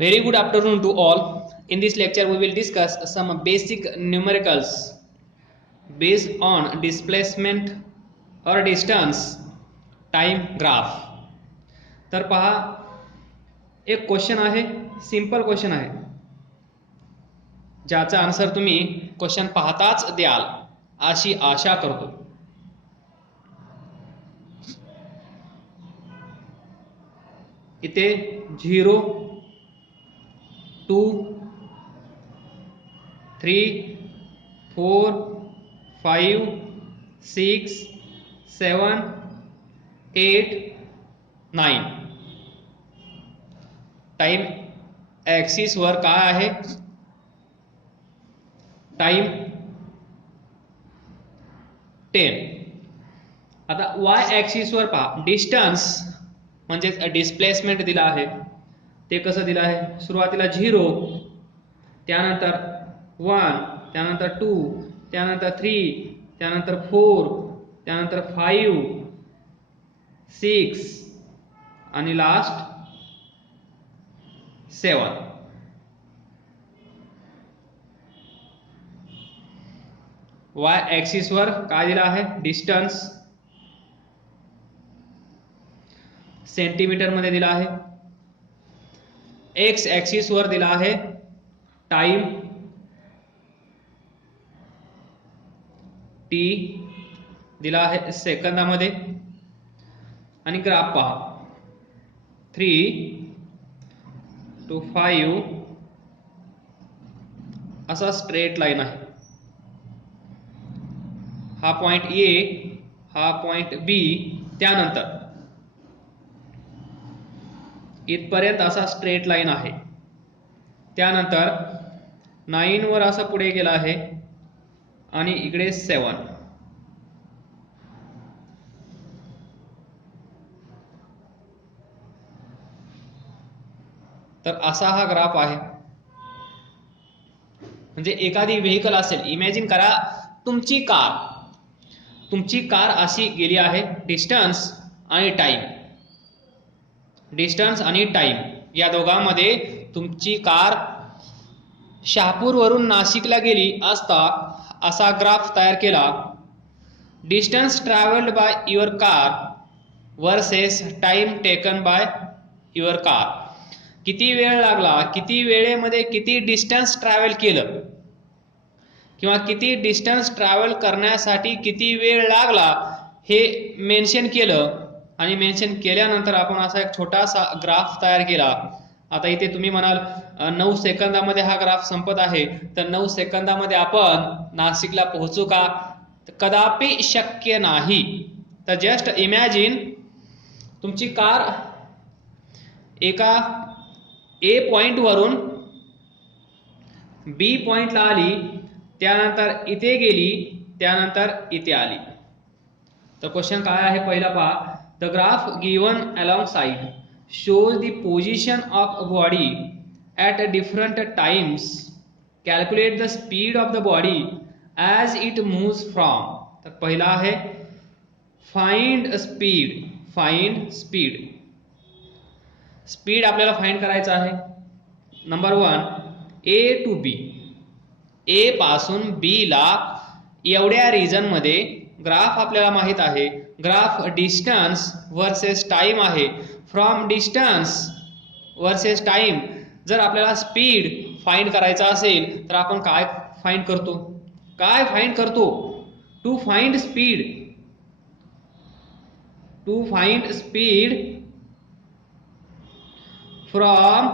Very good afternoon to all. In this lecture, we will discuss some basic numericals based on displacement or distance time graph. तर पहा, एक question आहे, simple question आहे, ज्याचा answer तुम्ही question पाहताच द्याल अशी आशा करतो. इथे 0 2 3 4 5 6 7 8 9 टाइम ॲक्सिस वर काय आहे? टाइम 10. आता वाय ॲक्सिस वर पहा, डिस्टन्स म्हणजे डिस्प्लेसमेंट दिला आहे. ते कसं दिलं आहे? सुरुवातीला 0, त्यानंतर 1, त्यानंतर 2, त्यानंतर 3, त्यानंतर 4, त्यानंतर 5, 6 आणि लास्ट 7. वाय ॲक्सिस वर काय दिला आहे? डिस्टन्स सेंटीमीटर मध्ये दिला आहे. एक्स ॲक्सिस वर दिला आहे टाइम टी, दिला आहे सेकंदामध्ये. आणि ग्राफ पहा, 3 to 5 असा स्ट्रेट लाईन आहे. हा पॉइंट ए, हा पॉइंट बी, त्यानंतर इथपर्यंत असा स्ट्रेट लाईन आहे. त्यानंतर 9 वर असं पुढे गेला आहे आणि इकडे 7. तर असा हा ग्राफ आहे. म्हणजे एखादी व्हेकल असेल, इमॅजिन करा तुमची कार अशी गेली आहे. डिस्टन्स आणि टाइम, डिस्टन्स आणि टाइम या दोघांमध्ये तुमची कार शहापूर वरून नाशिकला गेली असता असा ग्राफ तयार केला. Distance travelled by your car versus time taken by your car. किती वेळ लागला, किती वेळेमध्ये किती डिस्टन्स ट्रॅव्हल केलं, किंवा किती डिस्टन्स ट्रॅव्हल करण्यासाठी किती वेळ लागला हे मेन्शन केलं. आणि मेन्शन केल्यानंतर आपण असा एक छोटासा ग्राफ तयार केला. आता इथे तुम्ही म्हणाल 9 सेकंदामध्ये हा ग्राफ संपत आहे, तर 9 सेकंदामध्ये आपण नाशिकला पोहोचू का? कदापि शक्य नाही. तर जस्ट इमॅजिन तुमची कार एका ए पॉइंट वरून बी पॉइंटला आली, त्यानंतर इथे गेली, त्यानंतर इथे आली. तर क्वेश्चन काय आहे? पहिला पहा, the graph given alongside shows the position of body at different times. Calculate the speed of the body as it moves from. तर पहिला आहे फाइंड स्पीड. स्पीड आपल्याला फाइंड करायचं आहे. नंबर 1, ए टू बी, ए पासून बी ला एवढ्या रिजन मध्ये ग्राफ आपल्याला माहित आहे. ग्राफ डिस्टन्स वर्सेस टाइम आहे. फ्रॉम डिस्टन्स वर्सेस टाइम जर आपल्याला स्पीड फाइंड करायचा असेल तर आपण काय फाइंड करतो? To find speed from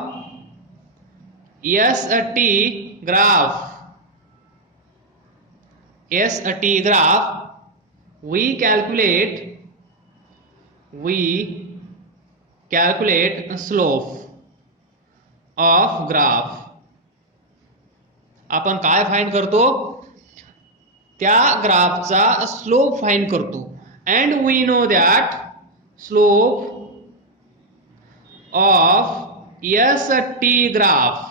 ST graph we calculate slope of graph. आपण काय फाइंड करतो? त्या ग्राफचा स्लोप फाइंड करतो. and we know that slope of ST graph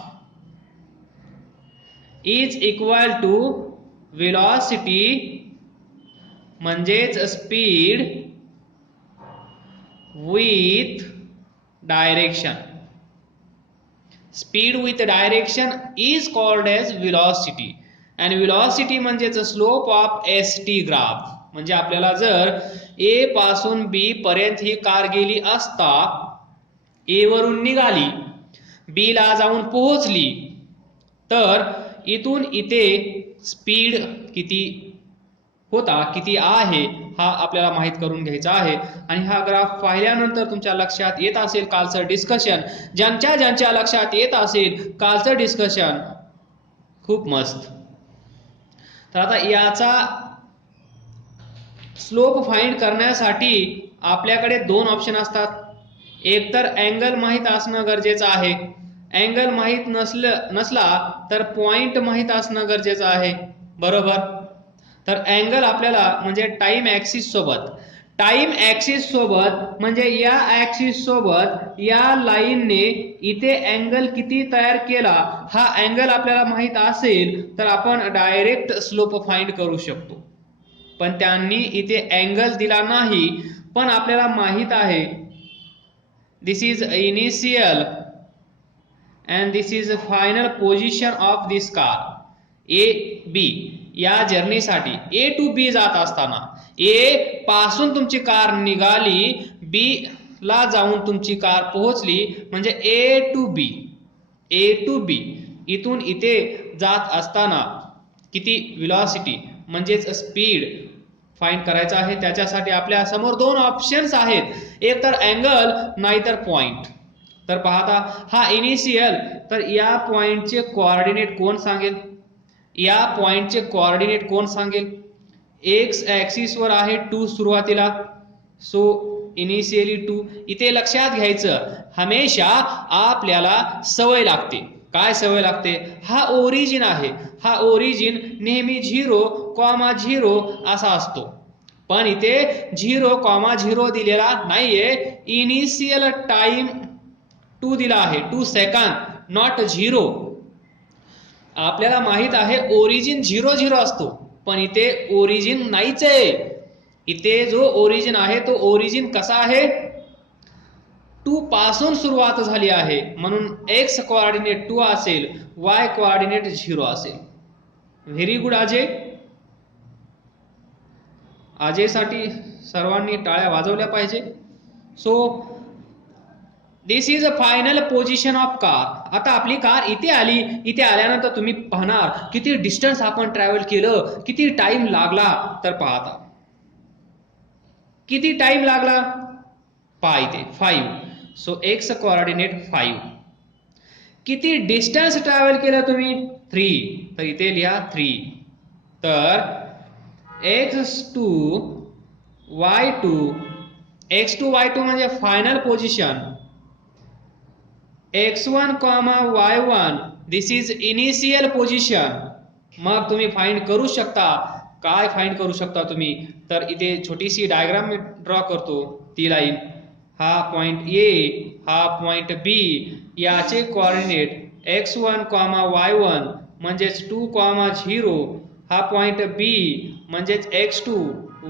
is equal to velocity म्हणजेच speed with direction. Speed with direction is called as velocity. आणि velocity म्हणजेच slope of ST graph. म्हणजे आपल्याला जर ए पासून बी पर्यंत ही कार गेली असता, ए वरून निघाली, बी ला जाऊन पोहोचली, तर इथून इथे स्पीड किती होता, किती आहे, हा आपल्याला माहित करून घ्यायचा आहे. आणि हा ग्राफ पाहिल्यानंतर तुमच्या लक्षात येत असेल कालचं डिस्कशन, ज्यांच्या लक्षात येत असेल कालचं डिस्कशन, खूप मस्त. तर आता याचा स्लोप फाइंड करण्यासाठी आपल्याकडे दोन ऑप्शन असतात. एक तर अँगल माहित असणं गरजेचं आहे, अँगल माहित नसला तर पॉइंट माहित असणं गरजेचं आहे, बरोबर. तर अँगल आपल्याला म्हणजे टाइम ऍक्सिस सोबत म्हणजे या ऍक्सिस सोबत या लाईनने इथे अँगल किती तयार केला, हा अँगल आपल्याला माहित असेल तर आपण डायरेक्ट स्लोप फाइंड करू शकतो. पण त्यांनी इथे अँगल दिला नाही, पण आपल्याला माहित आहे this is initial and this is the final position of this car. A B या जर्नीसाठी A to B जात असताना A पासून तुमची कार निघाली, B ला जाऊन तुमची कार पोहोचली, म्हणजे A to B इथून इथे जात असताना किती व्हेलॉसिटी म्हणजेच स्पीड फाइंड करायचा आहे. त्याच्यासाठी आपल्या समोर दोन ऑप्शन्स आहेत, एक तर अँगल नाहीतर पॉइंट. तर पाहता हा इनिशियल, तर या पॉइंटचे कोऑर्डिनेट कोण सांगेल, एक्स ऍक्सिस वर आहे 2 सुरुवातीला, सो इनिशियली 2. इथे लक्षात घ्यायचं, हमेशा आपल्याला सवय लागते. काय सवय लागते, हा ओरिजिन आहे, हा ओरिजिन नेहमी 0,0 असा असतो. पण इथे 0,0 दिलेला नाहीये, इनिशियल टाइम 2 दिला आहे, 2 सेकंड, नॉट 0. आपल्याला माहित आहे ओरिजिन 0,0 असतो, पण इथे ओरिजिन नाहीच आहे. इथे जो ओरिजिन आहे तो ओरिजिन कसा आहे, 2 पासून सुरुवात झाली आहे, म्हणून एक्स कोऑर्डिनेट 2 असेल, वाय कोऑर्डिनेट 0 असेल. Very good Ajay. अजयसाठी सर्वांनी टाळ्या वाजवल्या पाहिजे. So this is a final position of car. आता आपली कार इथे आली, इथे आल्यानंतर तुम्ही पाहणार किती डिस्टन्स आपण ट्रॅव्हल केलं, किती टाइम लागला. तर पाहता किती टाइम लागला, पहा इथे 5. So x coordinate 5. किती डिस्टन्स ट्रॅव्हल केलं तुम्ही, 3. तर इथे लिहा 3. तर x2 y2 म्हणजे final position, x1, y1 this is initial position. मग तुम्ही फाइंड करू शकता, काय फाइंड करू शकता तुम्ही, तर इथे छोटीशी डायग्राम मी ड्रॉ करतो. ती लाईन, हा पॉइंट A, हा पॉइंट B, याचे कोऑर्डिनेट x1, y1 म्हणजेच 2,0, हा पॉइंट B म्हणजेच x2,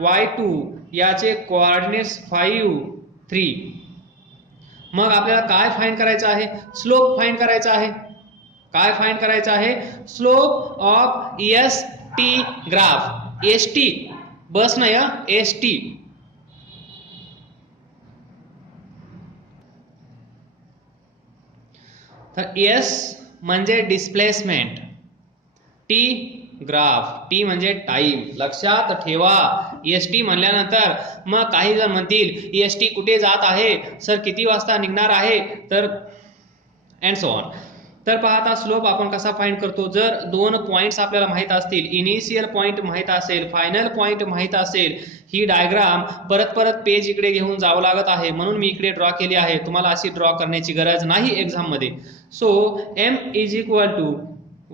y2 याचे कोऑर्डिनेट्स 5, 3. मग आपल्याला काय फाइंड करायचं आहे, स्लोप फाइंड करायचा आहे. काय फाइंड करायचं आहे, slope of ST graph. ST बस नाही, ST. तर S म्हणजे डिस्प्लेसमेंट, T ग्राफ, T म्हणजे टाइम. लक्षात ठेवा, ST म्हणल्यानंतर मग काही जण म्हणतील ST कुठे जात आहे सर, किती वाजता निघणार आहे, तर अँड सो ऑन. तर पाहता स्लोप आपण कसा फाइंड करतो, जर दोन पॉइंट्स आपल्याला माहित असतील, इनिशियल पॉइंट माहित असेल, फायनल पॉइंट माहित असेल, ही डायग्राम परत पेज इकडे घेऊन जावं लागत आहे, म्हणून मी इकडे ड्रॉ केली आहे. तुम्हाला अशी ड्रॉ करण्याची गरज नाही एक्झाम मध्ये. So M is equal to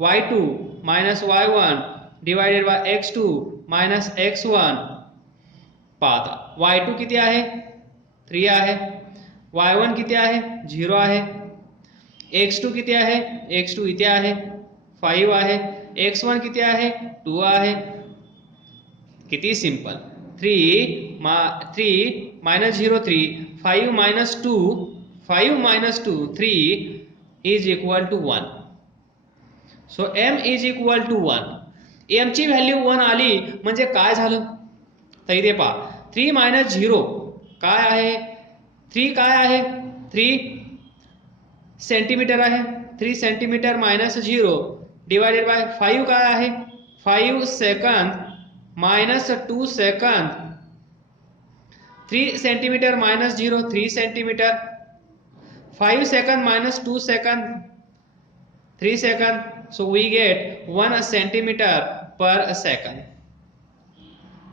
y2 minus y1 divided by x2 minus x1. पाहता y2 किती आहे, 3 आहे, y1 किती आहे, 0 आहे, x2 किती आहे, x2 इथे आहे, 5 आहे, x1 किती आहे, 2 आहे. किती simple. 3 minus 0 3, 5 minus 2 3, is equal to 1. So m is equal to 1. m ची व्हॅल्यू 1 आली म्हणजे काय झालं तर इथे पहा 3 मायनस 0 काय आहे 3 काय आहे 3 सेंटीमीटर आहे 3 सेंटीमीटर मायनस 0 डिवायडेड बाय 5 काय आहे 5 second minus 2 second 3 centimetre minus 0 3 centimetre 5 second minus 2 second 3 second. So we get 1 centimetre per second.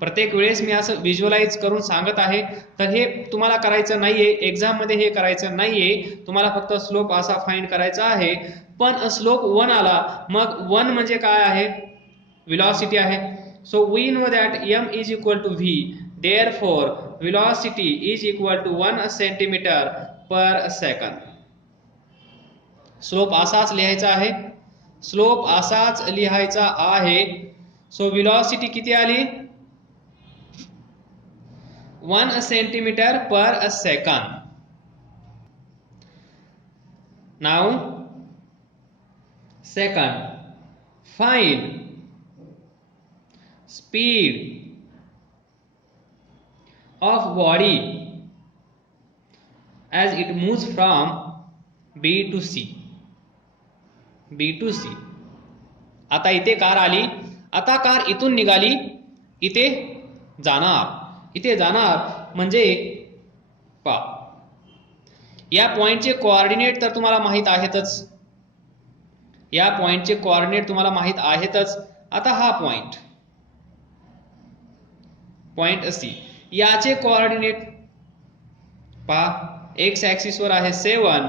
प्रत्येक वेळेस मी असं व्हिज्युअलाइज करून सांगत आहे तर हे तुम्हाला करायचं नाहीये एक्झाम मध्ये हे करायचं नाहीये तुम्हाला फक्त स्लोप असा फाइंड करायचा आहे. पण स्लोप 1 आला मग 1 म्हणजे काय आहे व्हेलॉसिटी आहे. So we know that m is equal to v. Therefore velocity is equal to 1 centimetre per second. Slope असाच लिहायचा आहे स्लोप असाच लिहायचा आहे. सो velocity किती आली 1 centimetre per second. Now second find speed of body as it moves from B to C. B to C. आता इथे कार आली आता कार इथून निघाली इथे जाणार म्हणजे पा या पॉइंटचे कोऑर्डिनेट तर तुम्हाला माहित आहेतच या पॉइंटचे कोऑर्डिनेट तुम्हाला माहित आहेतच. आता हा पॉइंट C याचे कोऑर्डिनेट पहा एक्स ऍक्सिस वर आहे 7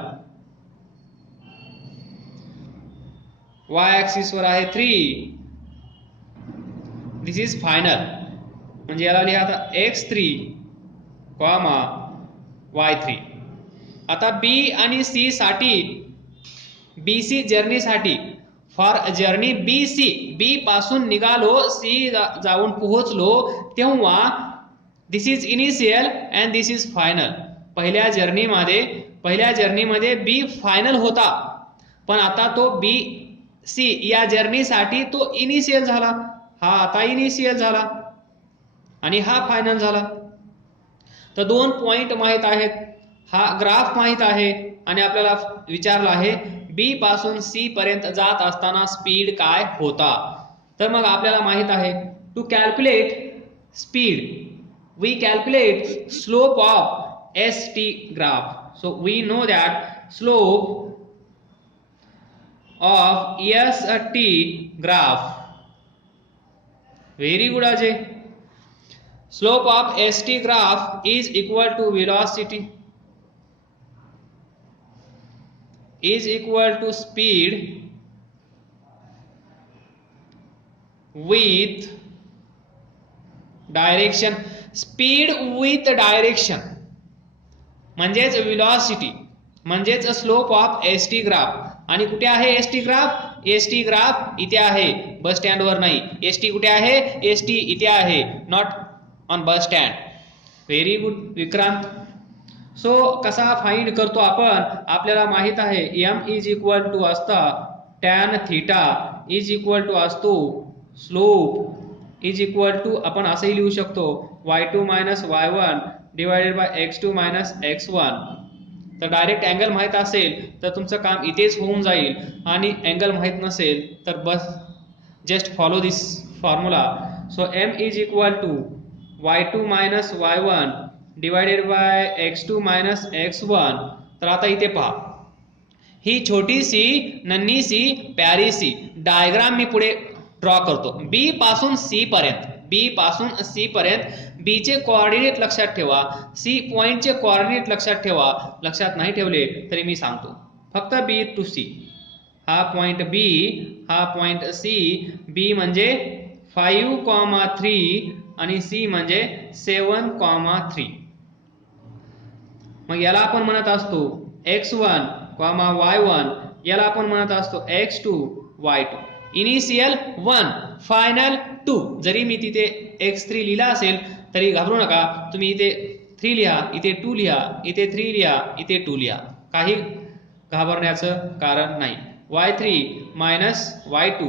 वाय ऍक्सिस वर आहे 3. दिस इज फायनल म्हणजे याला लिहा आता x3 y3. आता B आणि C साठी BC जर्नी साठी फॉर जर्नी B पासून निघालो C जाऊन पोहोचलो तेव्हा this is initial and this is final. पहिल्या जर्नीमध्ये बी फायनल होता पण आता तो BC या जर्नीसाठी तो इनिशियल झाला. हा आता इनिशियल झाला आणि हा फायनल झाला. तर 2 पॉइंट माहित आहेत हा ग्राफ माहित आहे आणि आपल्याला विचारला आहे B पासून C पर्यंत जात असताना स्पीड काय होता. तर मग आपल्याला माहित आहे to calculate speed we calculate slope of ST graph. So we know that slope of ST graph very good Ajay. Slope of ST graph is equal to velocity is equal to speed with direction. Speed with direction म्हणजेच velocity म्हणजेच slope of ST graph. आणि कुठे आहे ST graph इथे आहे bus stand वर नाही. ST कुठे आहे एसटी इथे आहे not on bus stand. Very good Vikrant. So कसा फाइंड करतो आपण आपल्याला माहित आहे m इज इक्वल टू असता tan theta is equal to असतो स्लोप इज इक्वल टू आपण असंही लिहू शकतो y2 minus y1 divided by x2 minus x1. तर डायरेक्ट अँगल माहित असेल तर तुमचं काम इथेच होऊन जाईल आणि अँगल माहित नसेल तर बस just follow this formula. So m is equal to y2 minus y1 divided by x2 minus x1. तर आता इथे पहा ही छोटी सी नन्ही सी प्यारी सी डायग्राम मी पुढे ड्रॉ करतो. B पासून C पर्यंत B चे कोऑर्डिनेट लक्षात ठेवा C पॉइंटचे कोऑर्डिनेट लक्षात ठेवा. लक्षात नाही ठेवले तरी मी सांगतो फक्त B to C. हा पॉइंट B हा पॉइंट C. B म्हणजे 5,3 आणि C म्हणजे 7,3. मग याला आपण म्हणत असतो x1, y1 याला आपण म्हणत असतो x2, y2. Initial 1 final 2. जरी मी तिथे x3 लिहिला असेल तरी घाबरू नका तुम्ही इथे 3 लिहा इथे 2 लिहा इथे 3 लिहा इथे 2 लिहा काही घाबरण्याचं कारण नाही. y3 minus y2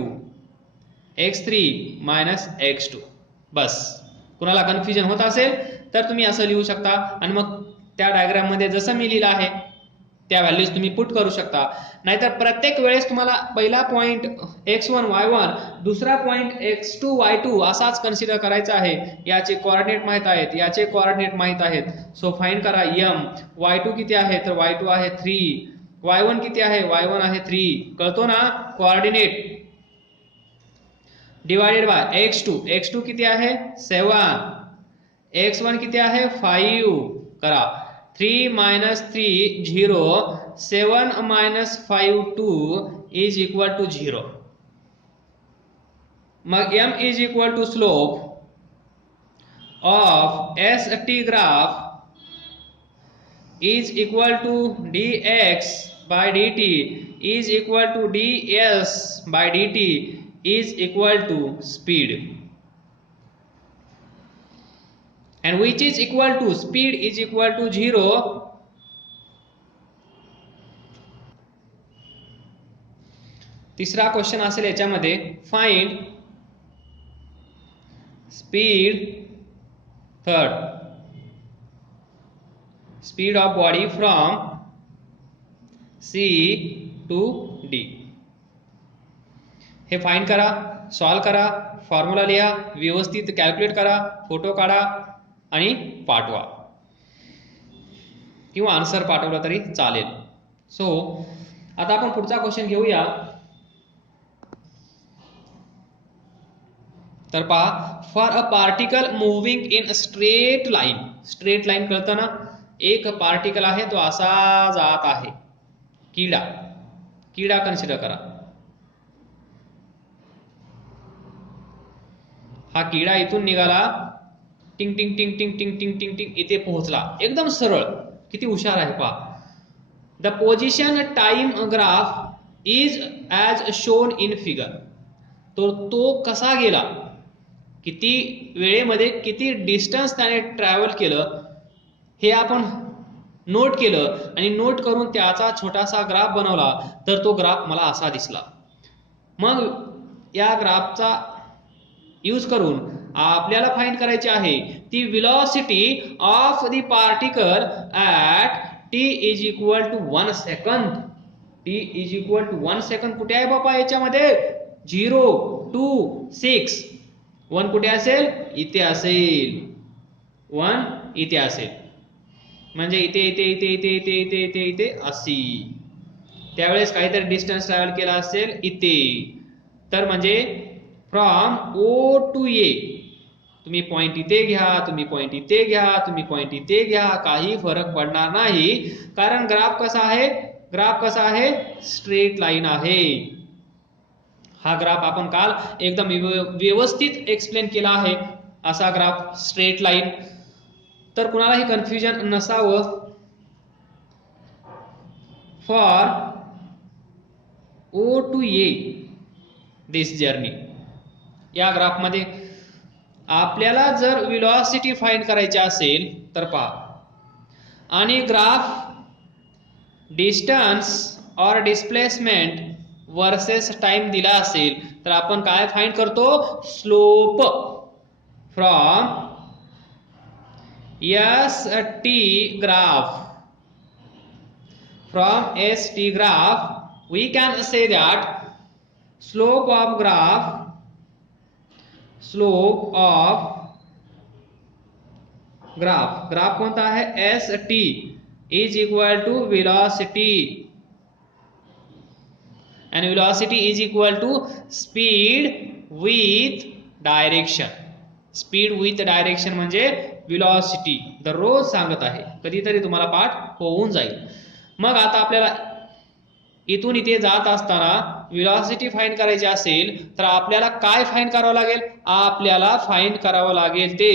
x3 minus x2. बस. कुणाला कन्फ्युजन होत असेल तर तुम्ही असं लिहू शकता आणि मग त्या डायग्राम मध्ये जसं मी लिहिलं आहे त्या व्हॅल्यूज तुम्ही पुट करू शकता. नाहीतर प्रत्येक वेळेस तुम्हाला पहिला पॉइंट x1 y1 दुसरा पॉइंट x2 y2 असाच कन्सिडर करायचा आहे. याचे कोऑर्डिनेट माहित आहेत, याचे कोऑर्डिनेट माहित आहेत. सो फाइंड करा m. y2 किती आहे तर y2 आहे 3. y1 किती आहे y1 आहे 3. कळतो ना कोऑर्डिनेट. डिवाइडेड बाय x2 किती आहे 7. x1 किती आहे 5. करा 3 minus 3 0. 7 minus 5 2 is equal to 0. मग m is equal to slope of ST graph is equal to dx by dt is equal to ds by dt is equal to speed. And which is equal to speed is equal to 0. तिसरा question असेल याच्यामध्ये find speed. Third speed of body from C to D. हे find करा, solve करा, formula लिहा, व्यवस्थित calculate करा, photo काढा आणि पाठवा किंवा आन्सर पाठवला तरी चालेल. सो आता आपण पुढचा क्वेश्चन घेऊया. तर पहा, for a particle moving in straight line. Straight line कळतं ना, एक पार्टिकल आहे तो असा जात आहे. किडा कन्सिडर करा. हा किडा इथून निघाला, टिंग टिंग टिंग टिंग टिंग टिंग टिंग टिंग इथे पोहोचला एकदम सरळ. किती हुशार आहे पहा. The position time graph is as shown in figure. तो कसा गेला, किती वेळेमध्ये किती डिस्टन्स त्याने ट्रॅव्हल केलं हे आपण नोट केलं आणि नोट करून त्याचा छोटासा ग्राफ बनवला तर तो ग्राफ मला असा दिसला. मग या ग्राफचा यूज करून आपल्याला फाइंड करायची आहे ती velocity of the particle at t is equal to 1 second. t is equal to 1 second कुठे आहे बाबा याच्यामध्ये? 0 2 6. 1 कुठे असेल? इथे असेल. 1 इथे असेल म्हणजे इथे इथे इथे इथे इथे इथे इथे इथे अशी. त्यावेळेस काहीतरी डिस्टन्स ट्रॅव्हल केला असेल इथे. तर म्हणजे फ्रॉम O टू A. तुम्ही पॉइंट इथे घ्या, तुम्ही पॉइंट इथे घ्या, तुम्ही पॉइंट इथे घ्या, काही फरक पडणार नाही. कारण ग्राफ कसा आहे? ग्राफ कसा आहे? स्ट्रेट लाईन आहे. हा ग्राफ आपण काल एकदम व्यवस्थित एक्सप्लेन केला आहे. असा ग्राफ स्ट्रेट लाईन. तर कुणालाही कन्फ्युजन नसावं. For O to A this journey. या ग्राफ मध्ये आपल्याला जर व्हेलॉसिटी फाइंड करायची असेल तर पहा, आणि ग्राफ डिस्टन्स और डिस्प्लेसमेंट वर्सेस टाइम दिला असेल तर आपण काय फाइंड करतो? Slope from ST graph. From ST graph we can say that slope of graph कोणता आहे? ST is equal to velocity and velocity is equal to speed with direction. Speed with direction म्हणजे velocity. दररोज सांगत आहे, कधीतरी तुम्हाला पाठ होऊन जाईल. मग आता आपल्याला इथून इथे जात असताना व्हेलॉसिटी फाइंड करायची असेल तर आपल्याला काय फाइंड करावं लागेल? आपल्याला फाइंड करावं लागेल ते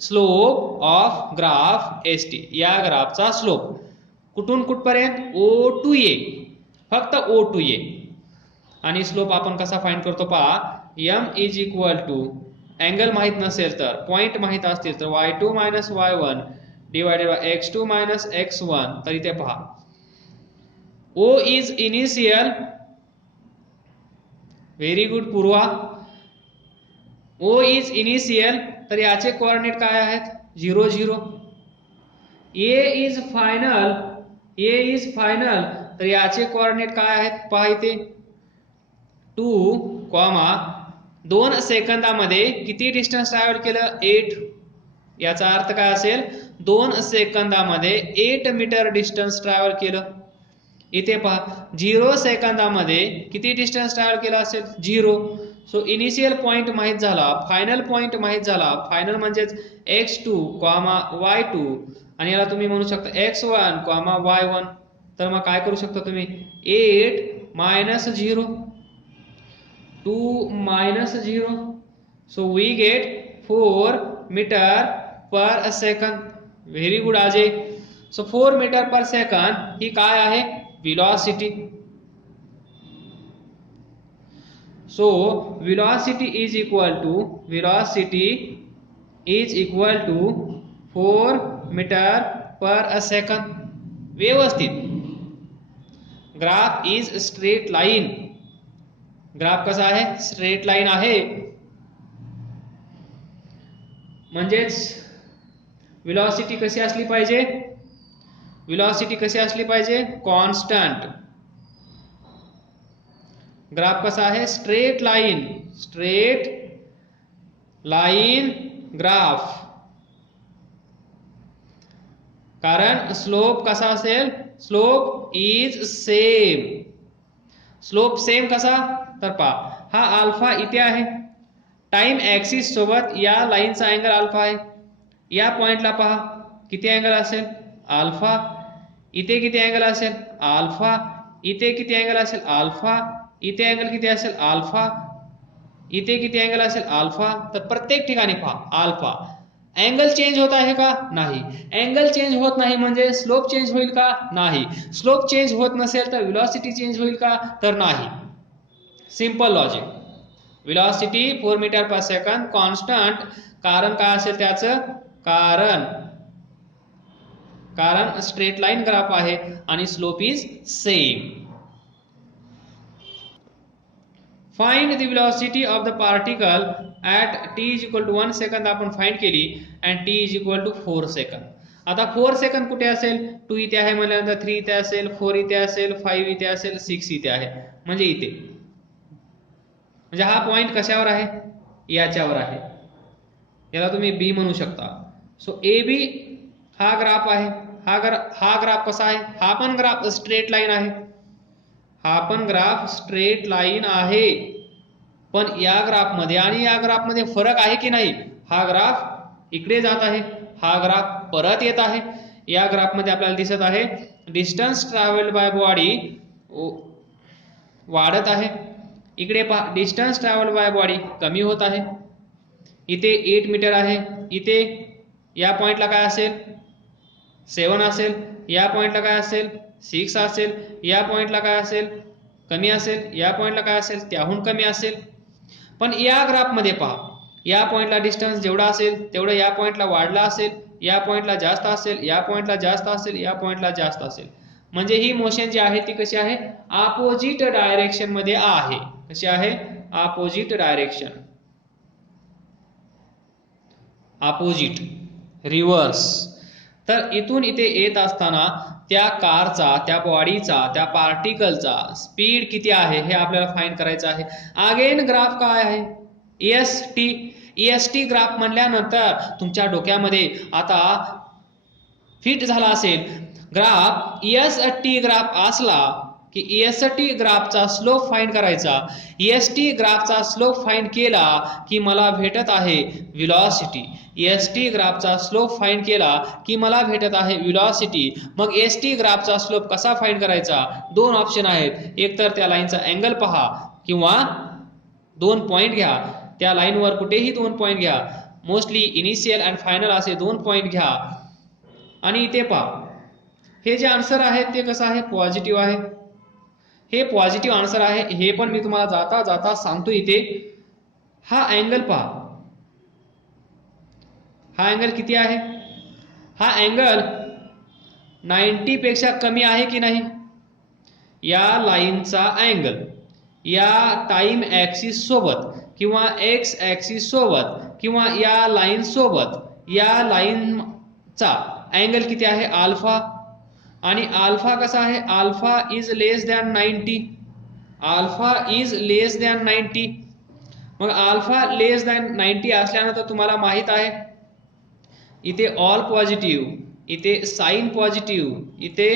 स्लोप ऑफ ग्राफ ST. या ग्राफचा स्लोप कुठून कुठपर्यंत? O to A. फक्त O टू A. आणि स्लोप आपण कसा फाइंड करतो पहा. m is equal to, angle माहित नसेल तर पॉइंट माहित असतील तर y2 minus y1 divided by x2 minus x1. तर इथे पहा O is initial, very good Purva. O is initial, तर याचे कोऑर्डिनेट काय आहेत 0 0. A is final, A is final, तर याचे कोऑर्डिनेट काय आहेत पहा इथे 2, 2 सेकंदामध्ये किती डिस्टन्स ट्रॅव्हल केलं 8. याचा अर्थ काय असेल 2 सेकंदामध्ये 8 मीटर डिस्टन्स ट्रॅव्हल केलं. इथे पहा 0 सेकंदामध्ये किती डिस्टन्स ट्रॅव्हल केलं असेल 0. सो इनिशियल पॉइंट माहित झाला, फायनल पॉइंट माहित झाला. फायनल म्हणजेच x2, y2 आणि याला तुम्ही म्हणू शकता x1, y1. तर मग काय करू शकता तुम्ही 8 - 0, 2 - 0. So we get 4 metre per second. Very good Ajay. So 4 metre per second ही काय आहे velocity. So velocity is equal to 4 meter per second. व्यवस्थित. Graph is straight line. Graph कसा आहे स्ट्रेट लाईन आहे. म्हणजेच velocity कशी असली पाहिजे, velocity कशी असली पाहिजे कॉन्स्टंट. ग्राफ कसा आहे straight line, straight line graph. कारण स्लोप कसा असेल slope is same. Slope same कसा तर पहा हा अल्फा इथे आहे. टाइम ऍक्सिस सोबत या लाईनचा अँगल अल्फा आहे. या पॉइंटला पहा किती अँगल असेल अल्फा. इथे किती अँगल असेल अल्फा. इथे किती अँगल असेल अल्फा. इथे अँगल किती असेल अल्फा. इथे किती अँगल असेल अल्फा. तर प्रत्येक ठिकाणी पहा अल्फा. अँगल चेंज होत आहे का नाही. अँगल चेंज होत नाही म्हणजे स्लोप चेंज होईल का नाही. स्लोप चेंज होत नसेल तर वेलोसिटी चेंज होईल का तर नाही. Simple logic. Velocity 4 metre per second constant. कारण काय असेल त्याचं कारण स्ट्रेट लाईन ग्राफ आहे आणि slope is same. Find the velocity of the particle at t = 1 second आपण फाइंड केली अँड t = 4 सेकंद. आता 4 सेकंद कुठे असेल 2 इथे आहे म्हणल्यानंतर 3 इथे असेल 4 इथे असेल 5 इथे असेल 6 इथे आहे म्हणजे इथे. म्हणजे हा पॉइंट कशावर आहे याच्यावर आहे. याला तुम्ही बी म्हणू शकता. सो ए बी हा ग्राफ आहे. हा ग्राफ कसा आहे हा पण ग्राफ स्ट्रेट लाईन आहे. हा पण ग्राफ स्ट्रेट लाईन आहे. पण या ग्राफ मध्ये आणि या ग्राफ मध्ये फरक आहे की नाही. हा ग्राफ इकडे जात आहे, हा ग्राफ परत येत आहे. या ग्राफ मध्ये आपल्याला दिसत आहे डिस्टन्स ट्रॅव्हल्ड बाय बॉडी वाढत आहे. इकडे पहा डिस्टन्स ट्रॅव्हल्ड बाय बॉडी कमी होत आहे. इथे 8 मीटर आहे. इथे या पॉइंटला काय असेल 7 असेल. या पॉइंटला काय असेल 6 असेल. या पॉइंटला काय असेल कमी असेल. या पॉइंटला काय असेल त्याहून कमी असेल. पण या ग्राफ मध्ये पहा या पॉइंटला डिस्टन्स जेवढा असेल तेवढं या पॉइंटला वाढला असेल. या पॉइंटला जास्त असेल. या पॉइंटला जास्त असेल. या पॉइंटला जास्त असेल. म्हणजे ही मोशन जी आहे ती कशी आहे अपोजिट डायरेक्शन मध्ये आहे. कशी आहे अपोजिट डायरेक्शन. Opposite reverse. तर इथून इथे येत असताना त्या कारचा त्या बॉडीचा त्या पार्टिकलचा स्पीड किती आहे हे आपल्याला फाइंड करायचं आहे. अगेन ग्राफ काय आहे EST ग्राफ म्हणल्यानंतर तुमच्या डोक्यामध्ये आता फिट झाला असेल ग्राफ EST ग्राफ असला की EST ग्राफचा स्लोप फाइंड करायचा. EST ग्राफचा स्लोप फाइंड केला की मला भेटत आहे वेलोसिटी. EST ग्राफचा स्लोप फाइंड केला की मला भेटत आहे वेलोसिटी. मग EST ग्राफचा स्लोप कसा फाइंड करायचा. 2 ऑप्शन आहेत. एक तर त्या लाईनचा अँगल पहा किंवा 2 पॉइंट घ्या. त्या लाईनवर कुठेही 2 पॉइंट घ्या. मोस्टली इनिशियल अँड फायनल असे 2 पॉइंट घ्या आणि इथे पहा हे जे आन्सर आहे ते कसं आहे पॉझिटिव्ह आहे. हे पॉझिटिव्ह आन्सर आहे. हे पण मी तुम्हाला जाता जाता सांगतो. इथे हा अँगल पहा. हा अँगल किती आहे. हा अँगल 90 पेक्षा कमी आहे की नाही. या लाईनचा अँगल या टाइम ॲक्सिस सोबत किंवा एक्स ॲक्सिस सोबत किंवा या लाईन सोबत या लाईनचा अँगल किती आहे अल्फा. आणि अल्फा कसा आहे alpha is less than 90. Alpha is less than 90. मग अल्फा लेस दॅन 90 असल्यानंतर तुम्हाला माहित आहे इथे ऑल पॉझिटिव्ह, इथे साइन पॉझिटिव्ह, इथे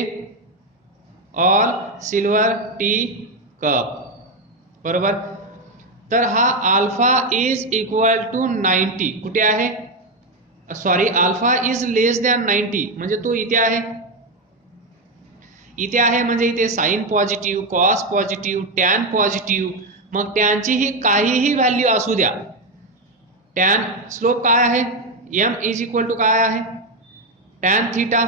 ऑल सिल्वर टी कप. बरोबर. तर हा अल्फा इज इक्वल टू 90 कुठे आहे sorry alpha is less than 90 म्हणजे तो इथे आहे. इथे आहे म्हणजे इथे sine positive, cos positive, tan positive. मग टॅनची ही काहीही व्हॅल्यू असू द्या. टॅन स्लोप काय आहे एम इज इक्वल टू काय आहे टॅन थिटा.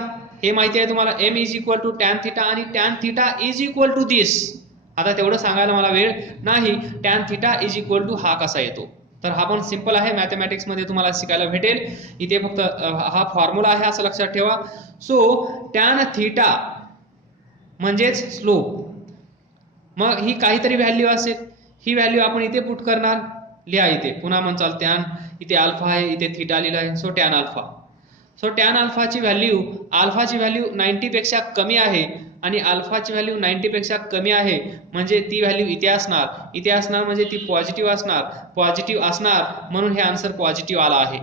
हे माहिती आहे तुम्हाला M is equal to tan theta आणि tan theta is equal to this. आता तेवढं सांगायला मला वेळ नाही. Tan theta is equal to हा कसा येतो तर हा पण सिंपल आहे मॅथमॅटिक्स मध्ये तुम्हाला शिकायला भेटेल. इथे फक्त हा फॉर्म्युला आहे असं लक्षात ठेवा. सो टॅन थिटा म्हणजेच स्लोप. मग ही काहीतरी व्हॅल्यू असेल ही व्हॅल्यू आपण इथे पुट करणार. लिहा इथे पुन्हा म्हणचाल टॅन इथे अल्फा आहे इथे थिटा लिहिला आहे. So tan alpha. So tan अल्फाची व्हॅल्यू 90 पेक्षा कमी आहे आणि अल्फाची व्हॅल्यू 90 पेक्षा कमी आहे म्हणजे ती व्हॅल्यू इथे असणार म्हणजे ती पॉझिटिव्ह असणार म्हणून हे आन्सर पॉझिटिव्ह आला आहे.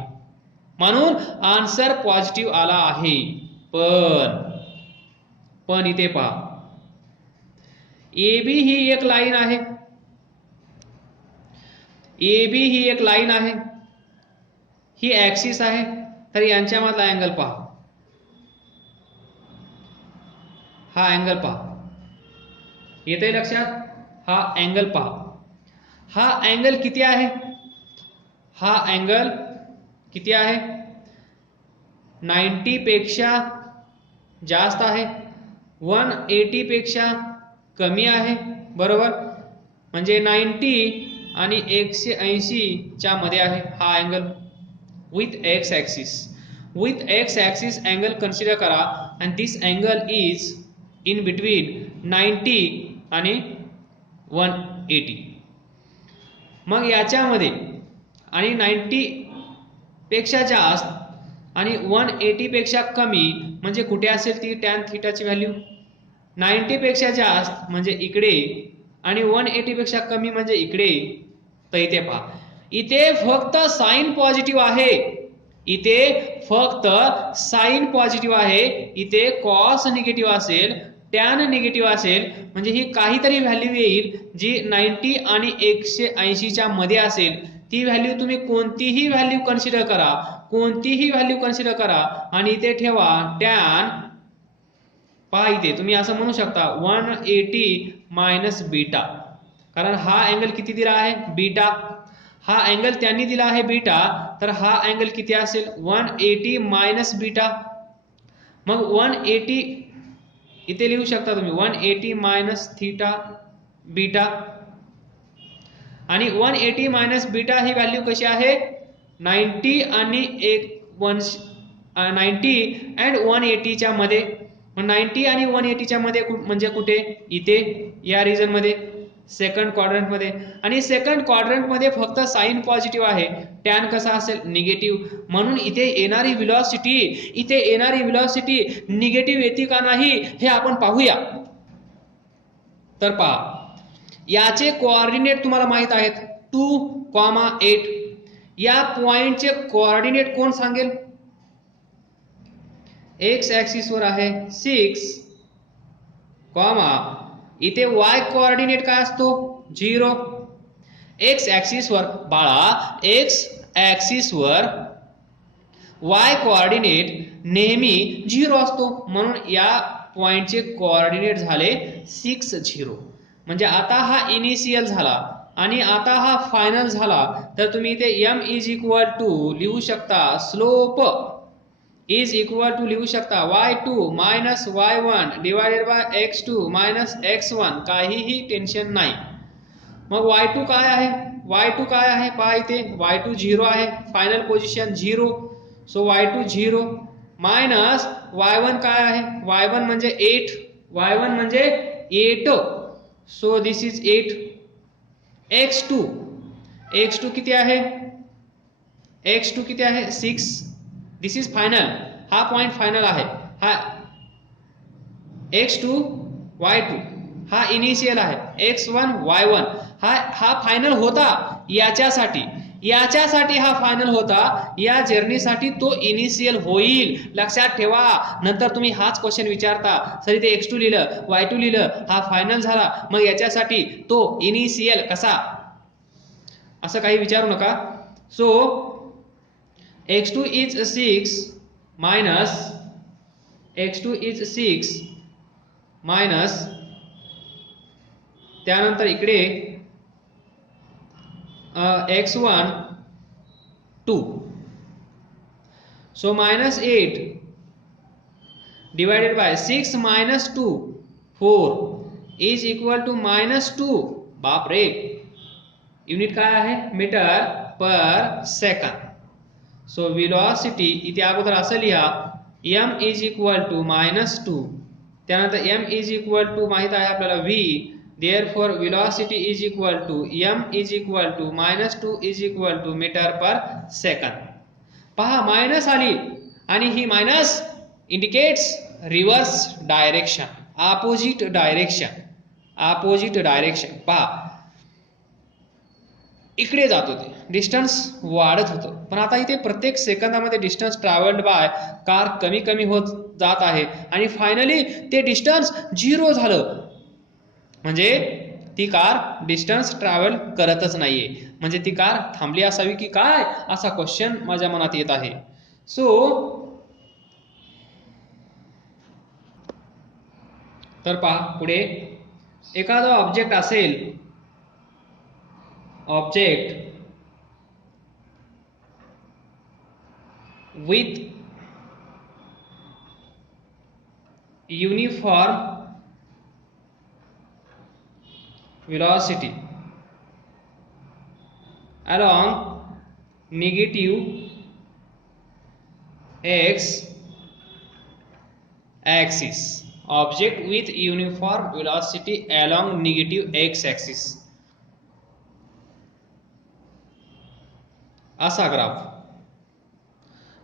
म्हणून आन्सर पॉझिटिव्ह आला आहे. पण इथे पहा AB ही एक लाईन आहे. AB ही एक लाईन आहे. ही ऍक्सिस आहे. तर यांच्यामधला अँगल पहा. हा अँगल पहा. येते लक्षात. हा अँगल पहा. हा अँगल किती आहे हा अँगल किती आहे 90 पेक्षा जास्त आहे 180 पेक्षा कमी आहे. बरोबर. म्हणजे 90 आणि 180 च्या मध्ये आहे हा angle with x axis angle consider करा and this angle is in between 90 आणि 180. मग याच्यामध्ये आणि 90 पेक्षा जास्त आणि 180 पेक्षा कमी म्हणजे कुठे असेल ती टॅन थिटाची व्हॅल्यू 90 पेक्षा जास्त म्हणजे इकडे आणि 180 पेक्षा कमी म्हणजे इकडे. तर इथे पहा इथे फक्त साइन पॉझिटिव्ह आहे. इथे फक्त साइन पॉझिटिव्ह आहे. इथे कॉस निगेटिव्ह असेल टॅन निगेटिव्ह असेल म्हणजे ही काहीतरी व्हॅल्यू येईल जी 90 आणि 180 च्या मध्ये असेल. ती व्हॅल्यू तुम्ही कोणतीही व्हॅल्यू कन्सिडर करा आणि इथे ठेवा टॅन. पहा इथे तुम्ही असं म्हणू शकता 180 मायनस बीटा कारण हा अँगल किती दिला आहे बीटा. हा अँगल त्यांनी दिला आहे बीटा तर हा अँगल किती असेल 180 मायनस बीटा. मग 180 इथे लिहू शकता तुम्ही 180 मायनस थिटा बीटा आणि 180 मायनस बीटा ही व्हॅल्यू कशी आहे 90 आणि 90 अँड 180 च्या मध्ये. 90 आणि 180 च्या मध्ये म्हणजे कुठे इथे या रिजन मध्ये सेकंड क्वाड्रंट मध्ये. आणि सेकंड क्वाड्रंट मध्ये फक्त साइन पॉझिटिव्ह आहे टॅन कसा असेल निगेटिव्ह. म्हणून इथे येणारी व्हेलॉसिटी निगेटिव्ह येते का नाही हे आपण पाहूया. तर पहा याचे कोऑर्डिनेट तुम्हाला माहित आहेत 2,8. या पॉइंटचे कोऑर्डिनेट कोण सांगेल. एक्स ऍक्सिस वर आहे 6 कॉमा इथे y कोऑर्डिनेट काय असतो 0. एक्स ऍक्सिस वर बाळा एक्स ऍक्सिस वर y कोऑर्डिनेट नेहमी 0 असतो म्हणून या पॉइंटचे कोऑर्डिनेट झाले 6 0. म्हणजे आता हा इनिशियल झाला आणि आता हा फायनल झाला. तर तुम्ही इथे m इज इक्वल टू लिहू शकता स्लोप इज इक्वल टू लिहू शकता y2 minus y1 divided by x2 minus x1. काहीही टेन्शन नाही. मग y2 काय आहे पहा इथे y2 0 आहे final position 0. So y2 0 minus y1 काय आहे y1 म्हणजे 8 8. So this is 8. x2 किती आहे? x2 किती आहे? 6. दिस इज फायनल. हा पॉइंट फायनल आहे. हा x2 y2 हा इनिशियल आहे. x1 y1 हा फायनल होता. याच्यासाठी हा फायनल होता. या जर्नीसाठी तो इनिशियल होईल. लक्षात ठेवा. नंतर तुम्ही हाच क्वेश्चन विचारता, सर इथे x2 लिहिलं, y2 लिहिलं, हा फायनल झाला, मग याच्यासाठी तो इनिशियल कसा, असं काही विचारू नका. सो x2 इज 6 मायनस त्यानंतर इकडे x1 2. So -8 divided by 6 minus 2 4 is equal to -2. बाप रे, युनिट काय आहे? Metre per second. So velocity इथे अगोदर असं लिहा, m इज इक्वल टू -2. त्यानंतर m इज इक्वल टू माहित आहे आपल्याला v. Therefore velocity is equal to m is equal to -2 is equal to metre per second. पहा मायनस आली आणि ही minus indicates reverse direction, opposite direction. पहा इकडे जात होते, डिस्टन्स वाढत होतं, पण आता इथे प्रत्येक सेकंदामध्ये डिस्टन्स ट्रॅव्हल्ड बाय कार कमी होत जात आहे आणि फायनली ते डिस्टन्स 0 झालं. म्हणजे ती कार डिस्टन्स ट्रॅव्हल करतच नाहीये. म्हणजे ती कार थांबली असावी की काय, असा क्वेश्चन माझ्या मनात येत आहे. सो तर पहा पुढे, एखादा ऑब्जेक्ट असेल, object with uniform velocity along negative x axis. Object with uniform velocity along negative x axis. असा ग्राफ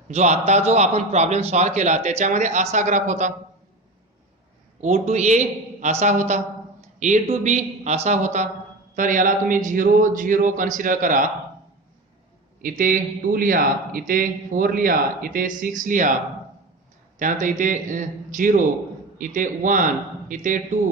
जो आपण प्रॉब्लेम सॉल्व केला त्याच्यामध्ये असा ग्राफ होता. O to A असा होता, A to B असा होता. तर याला तुम्ही 0 0 कन्सिडर करा. इथे 2 लिहा, इथे 4 लिहा, इथे 6 लिहा, त्यानंतर इथे 0, इथे 1, इथे 2,